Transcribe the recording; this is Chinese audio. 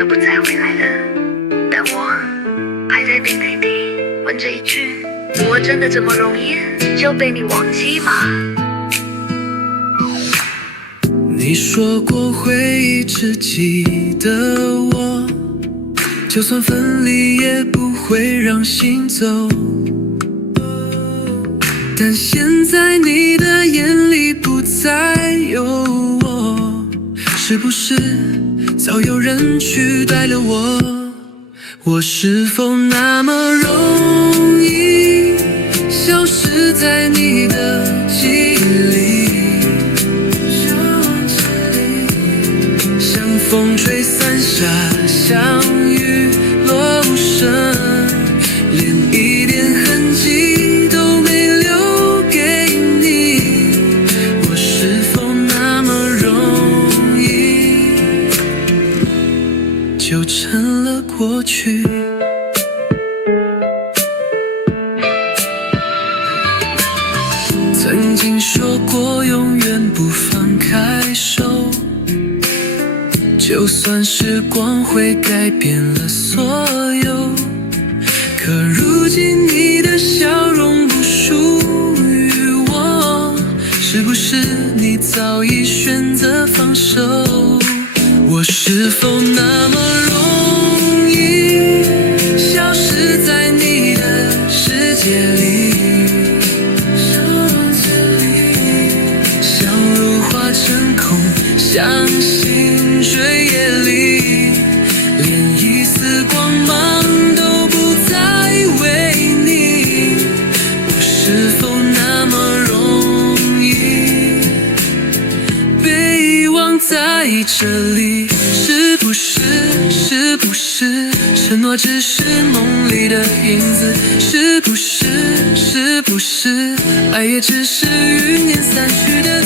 就不再回来了。但我还在等待你问这一句：我真的这么容易就被你忘记吗？你说过会一直记得我，就算分离也不会让心走。但现在你的眼里不再有我，是不是早有人取代了我？我是否那么容易消失在你的记忆里？像风吹散沙，像雨落无声，连一点痕迹都没留给你。我是否那么容易就成了过去？曾经说过永远不放开手，就算时光会改变了所有，可如今你的笑容不属于我，是不是你早已选择放手？我是否那么容易消失在你的世界里？像如化成空，像星水夜里，连一丝光芒都不再为你。我是否那么容易被遗忘在这里？是不是承诺只是梦里的影子？是不是爱也只是余年散去的